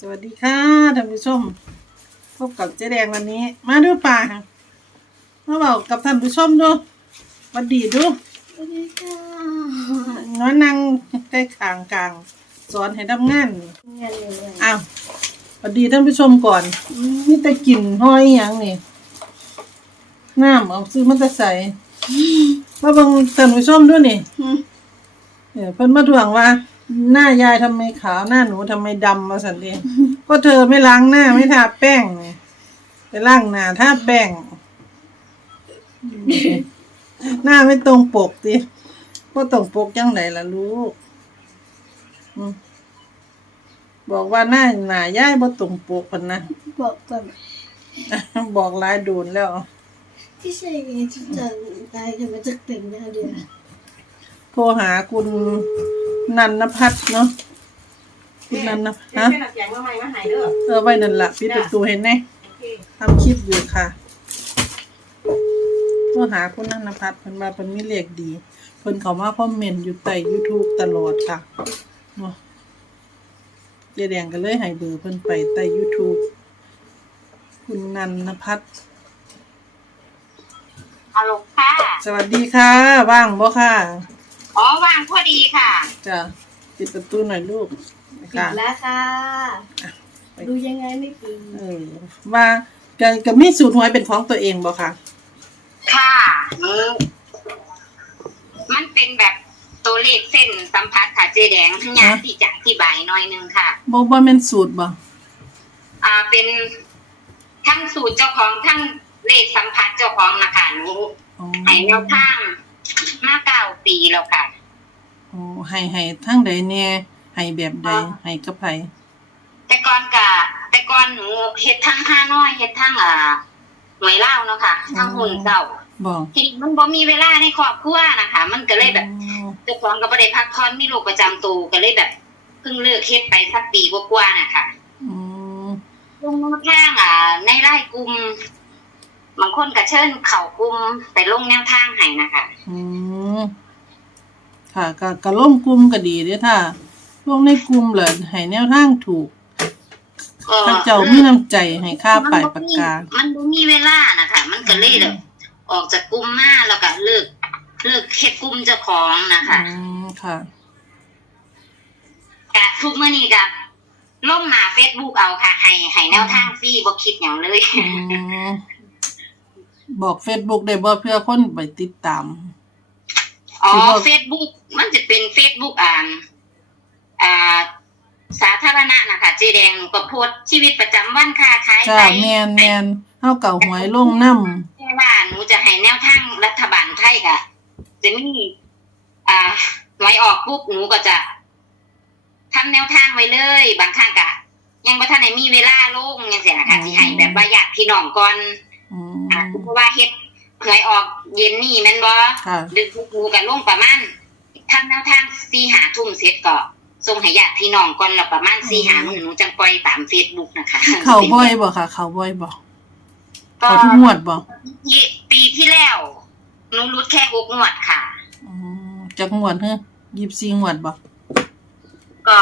สวัสดีค่ะท่านผู้ชม พบกับเจ๊แดงวันนี้ มาดูป่ามาบอกกับท่านผู้ชมดูหวันดีดูสวัสดีค่ะน้อยนั่งใกล้ขางกลางสอนให้ทำงานเงินเลย อ้าวหวันดีท่านผู้ชมก่อนนี่แต่กลิ่นห้อยอหยังนี่น้ำเอาซื้อมันจะใส่มาเบังท่านผู้ชมด้วยนี่เดี๋ยวเพิ่นมาทวงว่า หน้ายายทำไมขาวหน้าหนูทำไมดำมาสันเดียก็เธอไม่ล้างหน้าไม่ทาแป้งไงไปล้างหน้าทาแป้ง หน้าไม่ตรงปกดิก็ตรงปกยังไงล่ะลูกอืมบอกว่าหน้าหน้ายายบ่ตรงปกพันนะ บอกก่อนบอกหลายโดนแล้ว ที่ใช่ไงที่จะตายจะมาจากแต่งหน้าเดือนโทรหาคุณ นันนพัฒน์เนาะคุณนันนพัฒน์ฮะแม่หลักอย่างว่าไม่มาหายเด้อเออไว้นั่นละปิดประตูเห็นไหมโอเคทำคลิปอยู่ค่ะโทรหาคุณนันนพัฒน์เพิ่นว่าเพิ่นมีเลขดี เพิ่นเขามาคอมเมนต์อยู่ใต้ YouTube ตลอดค่ะเนาะเรียแดงก็เลยให้เบอร์เพิ่นไปใต้ YouTube คุณนันนพัฒน์ฮัลโหลค่ะ สวัสดีค่ะ ว่างบ่ค่ะ อ๋อวางพอดีค่ะจ้ะปิดประตูหน่อยลูกปิดค่ะแล้วค่ะ ดูยังไงไม่ปิดเออว่าก็ก็มีสูตรหวยเป็นของตัวเองบ่ค่ะค่ะอืมมันเป็นแบบตัวเลขเส้นสัมผัสค่ะเจแดงทั้งยาฮะที่จะอธิบายหน่อยหนึงค่ะบ่บ่แม่นสูตรบ่อ่าเป็นทั้งสูตรเจ้าของทั้งเลขสัมผัสเจ้าของนะคะหนูอ๋อให้แนวทาง มาเก้าปีแล้วค่ะอ๋อให้ให้ทั้งใดแน่ให้แบบใดอ๋อให้กับไผแต่ก่อนกะแต่ก่อนหนูเฮ็ดทั้งห้าน้อยเฮ็ดทั้งอ่าหน่วยเล่าเนาะค่ะทั้งหุ่นเจ้าบ่ทีนี้มันบ่มีเวลาในครอบครัวนะคะ มันก็เลยแบบอ๋อเจ้าของก็บ่ได้พักผ่อนมีโรคประจำตัวก็เลยแบบเพิ่งเลิกเฮ็ดไปสักปีกว่าๆนะคะอืมลงทางอ่าในไร่กลุ่ม บางคนก็เชิญเข้ากลุ่มไปลงแนวทางให้นะคะ อืมค่ะก็ก็ลงกลุ่มก็ดีเด้อถ้าลงในกลุ่มแล้วให้แนวทางถูกก็ถ้าเจ้ามีน้ำใจให้ค่าป้ายปากกา มันบ่มีเวลานะคะ มันก็เลยแบบออกจากกลุ่มมาแล้วก็เลิกเลิกเฮ็ดกลุ่มเจ้าของนะคะอืมค่ะ กะทุกมื้อนี้กะลงหน้า Facebook เอาค่ะ ให้ให้แนวทางฟรีบ่คิดหยังเลย อืม บอก Facebook ได้บ่เพื่อคนไปติดตาม อ๋อสิบอก Facebook มันจะเป็น Facebook อ่าอ่าสาธารณะนะคะเจแดงหนูก็โพสต์ชีวิตประจำวันค่ะขายจ้าไปแม่นแม่นเฮาเก่าหวยลงนำแค่ว่าหนูจะให้แนวทางรัฐบาลไทยกะจะมีอ่าหวยออกปุ๊บหนูก็จะทำแนวทางไว้เลย บางครั้งกะยังบ่ทันได้มีเวลาลงจังซี่นะคะสิให้แบบว่าญาติพี่น้องก่อน อือ่ามเพราะว่าเฮ็ดหวยออกเย็นนี่แม่นบ่ค่ะ ดึกหนูกันลงประมาณทำแนวทางสี่หาทุ่มเสร็จก็ส่งให้ญาติพี่น้องก่อนแล้วประมาณสี่หามื้อหนูจังปล่อยตามเฟซบุ๊กนะคะเขาบ่อยบ่ค่ะ เขาบ่อยบ่ก็เขาทุกงวดบ่ปีที่แล้วหนูรุดแค่หกงวดค่ะอืมจักงวดเฮ้อ24งวดบ่ ก็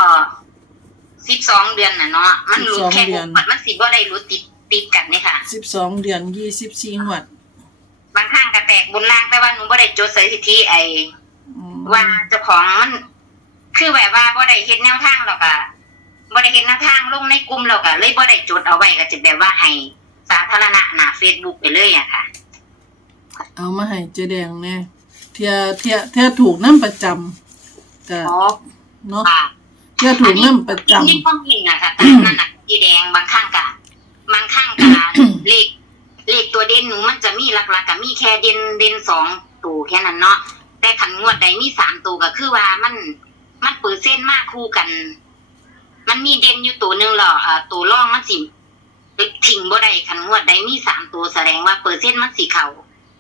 สิบสองเดือนน่ะเนาะมันรุดแค่12เดืหอนกงวดมันสิบ่ได้รุดติด ติดกันนี่ค่ะ12เดือน24งวดบางครั้งก็แตกบนล่างแต่ว่าหนูบ่ได้จดสถิติไอ้อืมว่าเจ้าของมันคือแบบว่าบ่ได้เฮ็ดแนวทางหรอกอะบ่ได้เฮ็ดแนวทางลงในกลุ่มหรอกอะเลยบ่ได้จดเอาไว้ก็จะแบบว่าให้สาธารณะหน้า Facebook ไปเลยอะค่ะ เอามาให้เจ๊แดงแน่เที่ยเที่ยเที่ยถูกนํประจำก็อ๋อเนาะค่ะ เที่ยถูกนํประจำ นี่ความเห็นอะค่ะตามนั้นน่ะสีแดงบางครั้งก็บางครั้งก็ เลขเลขตัวเด่นหนู มันจะมีหลักๆก็มีแค่เด่นเด่นสองตัวแค่นั้นเนาะแต่ขันงวดใดมีสามตัวก็คือว่ามันมันเปิดเส้นมากคู่กัน มันมีเด่นอยู่ตัวหนึ่งหรออ่าตัวร่องมันสิทิ้งบ่ได้ขันงวดใดมีสามตัวแสดงว่าเปิดเส้นมันสีเขา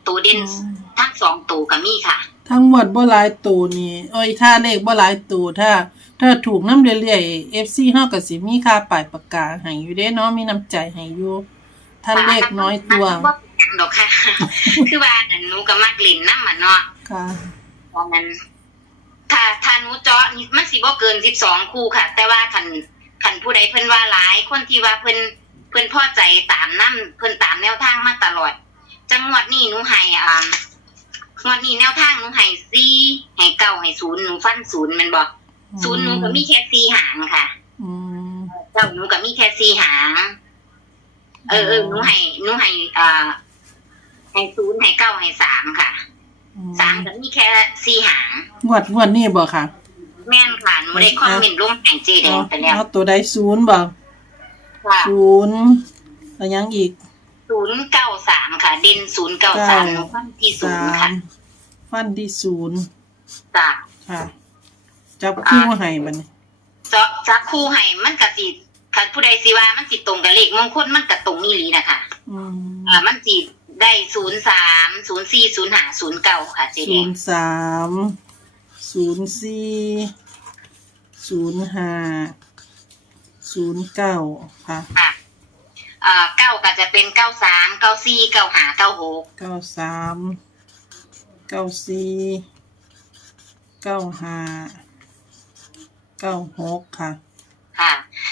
ตัวเด่นอืมทั้งสองตัวก็มีค่ะ ทั้งหมดบ่หลายตัวนี่เอ้ยถ้าเลขบ่หลายตัวถ้า ถ้าถูกนำเรื่อยๆ FC เฮาก็สิมีค่าป้ายปากกาให้อยู่เด้เนาะมีน้ำใจให้อยู่ ถ้าเลขน้อยตัวมันบ่เป็นหยังดอกค่ะ คือว่านั่นหนูก็มักเล่นน้ำมันเนาะค่ะ เพราะมันถ้าถ้าหนูเจาะนี่มันสิบ่เกินสิบสองคู่ค่ะ แต่ว่าคันคันผู้ใดเพิ่นว่าหลายคนที่ว่าเพิ่นเพิ่นพอใจตามนํเพิ่นตามแนวทางมาตลอด จังหวัดนี้หนูให้อ่างวดนี้แนวทางหนูให้สี่ให้เก้าให้ศูนย์หนูฟันศูนย์แมันบอกศูนย์หนูก็มีแค่สี่หางค่ะอืม เก้าหนูก็มีแค่สี่หาง เออเออหนูให้หนูให้อ่าให้ศูนย์ให้เก้าให้สามค่ะสามก็มีแค่สี่หางงวดงวดนี้บ่ค่ะแม่นค่ะหนูได้คอมเมนต์ลงแห่งเจแดงไปแล้วเอาตัวใดศูนย์บ่ค่ะศูนย์แล้วยังอีกศูนย์เก้าสามค่ะ เด่นศูนย์เก้าสามหนูฟันที่ศูสานย์ค่ะมฟันที่ศูนย์จ้ะค่ะจับคู่ให้บัดนี้จะจะคู่ให้มันกะสิ คันผู้ใดสิว่ามันสิตรงกับเลขมงคลมันกะตรงนี่ลีนะคะอืมอ่ามันสิได้ศูนย์สามศูนย์สี่ศูนย์ห้าศูนย์เก้าค่ะเจแดศูงนย์สามศูนย์สี่ศูนย์ห้าศูนย์เก้าค่ะค่ะอ่าเก้าก็จะเป็นเก้าสามเก้าสี่เก้าห้าเก้าหกเก้าสามเก้าสี่เก้าห้าเก้าหกค่ะค่ะสาม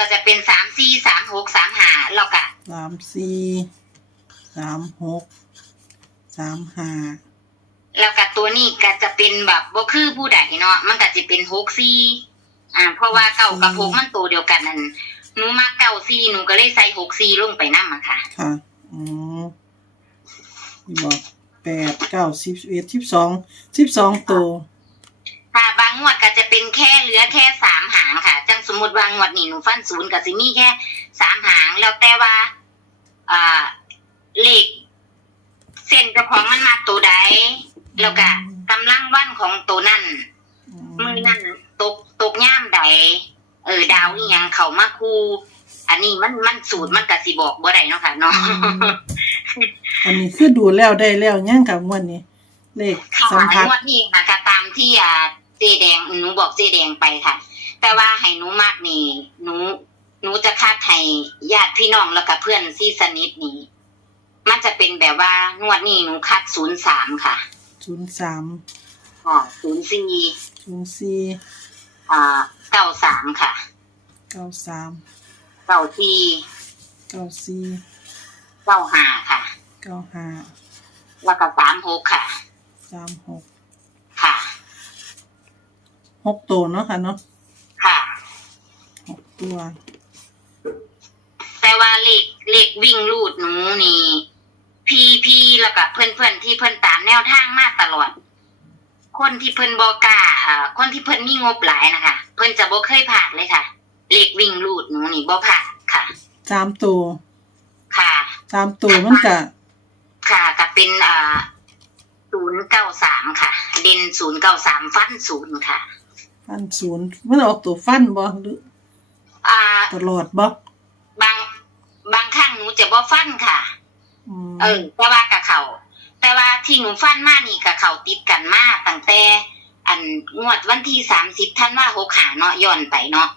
ก็จะเป็นสามสี่สามหกสามห้าแล้วก็สามสี่สามหกสามห้าแล้วก็ตัวนี้ก็จะเป็นแบบบ่คือผู้ใดเนาะมันก็จะเป็นหกสี่อ่า เพราะว่าเก้ากับหกมันตัวเดียวกันนั่นหนูมาเก้าสี่หนูก็เลยใส่หกสี่ลงไปนั่อะค่ะ ค่ะอืมบอกแปดเก้าสิบเอ็ดสิบสองสิบสองตัวค่ะบางงวดก็จะเป็นแค่เหลือแค่ มมติว่างวดนี้หนูฟันศูนย์ก็สิมีแค่สามหาง แล้วแต่ว่าอ่าเลขเส้นเจ้าของมันมาตัวใด แล้วก็กำลังวันของตัวนั่นมือนั่นตกตกย่ามใด เออ ดาวนี่ยังเขามาคูอันนี้มันมันสูตรมันกสิบอกบ่ได้เนาะค่ะเนาะอันนี้คือดูแล้วได้แล้วย่างกับงวันนี้เลขค่ะสัมผัสงวดนี้นะคะตามที่อ่าเจแดงหนูบอกเจแดงไปค่ะ แต่ว่าให้หนูมากนี่หนูหนูจะคาดให้ญาติพี่น้องแล้วก็เพื่อนที่สนิทนี่มันจะเป็นแบบว่างวดนี้หนูคัดศูนย์สามค่ะศูนย์สามอ๋อศูนย์สี่ศูนย์สี่อ่าเก้าสามค่ะเก้าสามเก้าสี่เก้าสี่เก้าห้าค่ะเก้าห้าแล้วก็สามหกค่ะสามหกค่ะหกตัวเนาะค่ะเนาะค่ะหก ตัว แต่ว่าเลขเลขวิ่งลูดหนูนี่ พี่พี่แล้วก็เพื่อนเพื่อนๆที่เพื่อนตามแนวทางมาตลอด คนที่เพื่อนบอกล้าอ่าคนที่เพื่อนมีงบหลายนะคะ เพื่อนจะบ่เคยผ่านเลยค่ะ เลขวิ่งลูดหนูนี่บ่ผ่านค่ะ สามตัว ค่ะ สามตัวมันกะค่ะก็เป็นอ่าศูนย์เก้าสามค่ะ เด่นศูนย์เก้าสามฟันศูนย์ค่ะ ฟันศูนย์มันออกตัวฟันบ่หรือ อ่า ตลอดบ่บางบางครั้งหนูจะบ่ฟันค่ะอืมเออแต่ว่ากับเขาแต่ว่าที่หนูฟันมานี่กับเขาติดกันมาตั้งแต่ อันงวดวันที่สามสิบท่านว่าหกหาเนาะย้อนไปเนาะ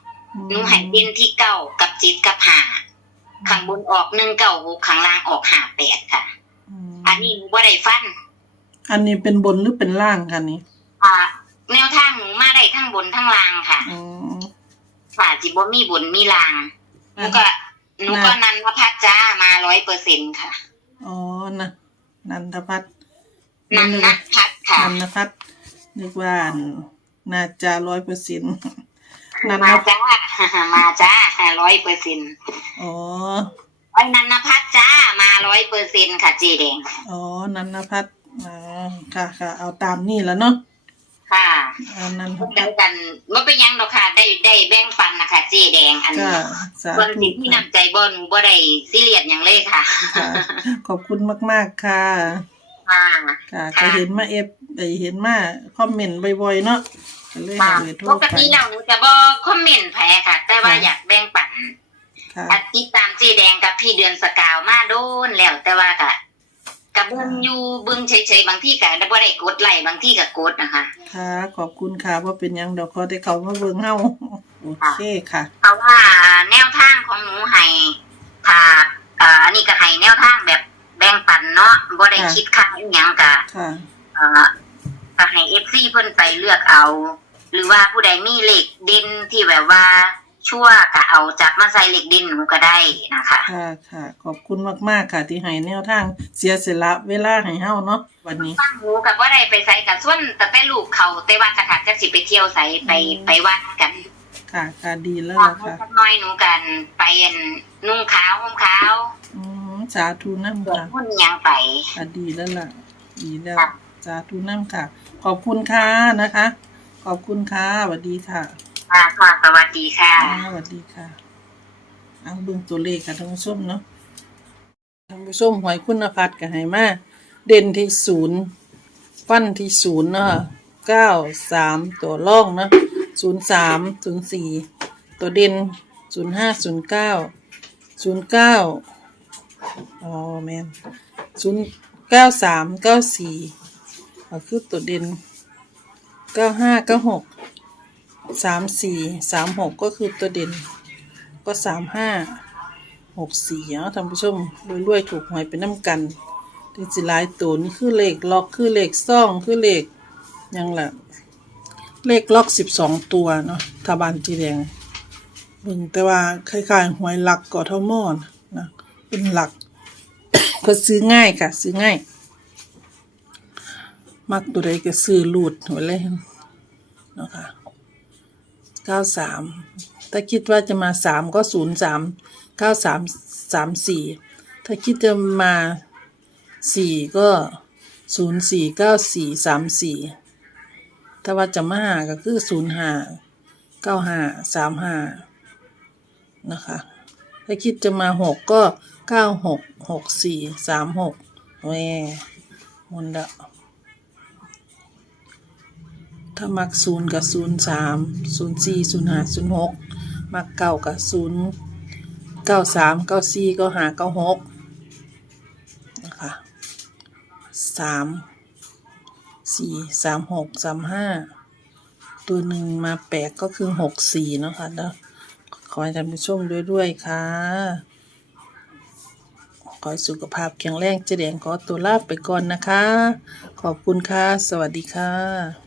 หนูให้เป็นที่เก้ากับจิตกับหาข้างบนออกหนึ่งเก้าหกข้างล่างออกหาแปดค่ะ มอันนี้หนูบ่ได้ฟัน อันนี้เป็นบนหรือเป็นล่างคะนี่อ่า แนวทางหนูมาได้ทั้งบนทั้งล่างค่ะอ๋อ ฝ่าจิบ่มีบนมีล่างหนูก็หนูก็นันวพัฒจ้ามาร้อยเปอร์เซ็นค่ะอ๋อนะนันทพัฒน์นันนึกนว่าพัฒค่ะนันทพัฒน์นึกว่าอันน่าจะร้อยเปอร์เซ็นต์นันมาทจ้ามาจ้าร้อยเปอร์เซ็นต์อ๋อไอ้นันนพัฒน์จ้ามาร้อยเปอร์เซ็นค่ะเจแดงอ๋อนันนพัฒน์อ๋อค่ะค่ะเอาตามนี่แล้วเนาะ ค่ะเอานันทพวกพัเดีฒยวน์กันว่าเป็นหยังดอกค่ะได้ได้แบ่งปันนะคะเจแดงอันค่ะสาส่วนธุสิ่งที่ค่ะนำใจบ่หนูบ่ได้ซีเรียสอย่างเลยค่ะ ค่ะ ขอบคุณมากๆค่ะค่ะ ค่ะ ค่ะก็เห็นมาเอฟได้เห็นมาคอมเมนต์บ่อยๆเนาะก็เลยค่ะหาเบอร์โทรปกไป ติแล้วหนูจะบ่คอมเมนต์แพ้ค่ะ แต่ว่าค่ะ อยากแบ่งปันค่ะอัดติดตามเจแดงกับพี่เดือนสกาวมาโดนแล้วแต่ว่าก็ กับเบิ่งอยู่เบิ่งเฉยๆบางที่ก็บ่ได้กดไลค์บางที่ก็กดนะคะ ค่ะ ขอบคุณค่ะว่าเป็นหยังเดี๋ยวเขาได้เขามาเบิ่งเฮาโอเคค่ะ เพราะว่าแนวทางของหนูให้ถ้าเอ่ออันนี้ก็ให้แนวทางแบบแบ่งปันเนาะบ่ได้ค่ะ คิดค่าอีหยังก็ค่ะ เอ่อก็ให้ FC เพิ่นไปเลือกเอา หรือว่าผู้ใดมีเลขเด่นที่แบบว่า ชั่วก็เอาจับมาใส่เหล็กดินหนูก็ได้นะคะค่ะค่ะ ขอบคุณมาก ๆ ค่ะ ที่ให้แนวทางเสียสละเวลาให้เฮาเนาะวันนี้ฟังหนูกับว่าได้ไปใส่กับส่วนแต่แต่ลูกเขาแต่ว่าจะขาดจะสิไปเที่ยวใส่ไปไปวัดกันค่ะค่ะดีแล้วพอล่ะค่ะสักหน้อยหนูกันไปอันนุ่งขาวห่มขาวอืมสาธุน้ำเดี๋ยวค่ะพุ่นยังไปค่ะดีแล้วล่ะ ดีแล้วค่ะสาธุน้ำค่ะ ขอบคุณค่ะนะคะ ขอบคุณค่ะสวัสดีค่ะ ค่ะค่ะสวัสดีค่ะค่ะสวัสดีค่ะ เอาเบิ่งตัวเลขค่ะท่านผู้ชมเนาะท่านผู้ชมหวยคุณพัฒน์กับไหมาเด่นที่ศูนย์ฟันที่ศูนย์เนาะเก้าสามตัวล่องเนาะศูนย์สามศูนย์สี่ตัวเด่นศูนย์ห้าศูนย์เก้าศูนย์เก้าอ๋อแมนศูนย์เก้าสามเก้าสี่ก็คือตัวเด่นเก้าห้าเก้าหก สามสี่สามหกก็คือตัวเด่น ก็สามห้าหกสี่เนาะท่านผู้ชมรวยๆถูกหวยเป็นน้ำกันที่สิหลายตัวนี่คือเลขล็อกคือเลขซ่องคือเลขยังละเลขล็อกสิบสองตัวเนาะทบานจีแดงเบิ่งแต่ว่าคล้ายๆหวยหลักกอทมอนนะเป็นหลัก ก็ซื้อง่ายค่ะ ซื้อง่าย มักตัวใดก็ซื้อรูดหัวเลยเนาะค่ะ เก้าสามถ้าคิดว่าจะมาสามก็ศูนย์สามเก้าสามสามสี่ถ้าคิดจะมาสี่ก็ศูนย์สี่เก้าสี่สามสี่ถ้าว่าจะมาหาก็คือศูนย์ห้าเก้าห้าสามห้านะคะ ถ้าคิดจะมาหกก็เก้าหกหกสี่สามหกแม่มุนละ ถ้ามักศูนย์กับศูนย์สามศูนย์สี่ศูนย์ห้าศูนย์หกมักเก้ากับศูนย์เก้าสามเก้าสี่เก้าห้าเก้าหกนะคะสามสี่สามหกสามห้าตัวหนึ่งมาแปลกก็คือหกสี่เนาะค่ะแล้วขอให้ท่านผู้ชมด้วยๆค่ะ ขอสุขภาพแข็งแรงเจริญขอตัวลาไปก่อนนะคะ ขอบคุณค่ะ สวัสดีค่ะ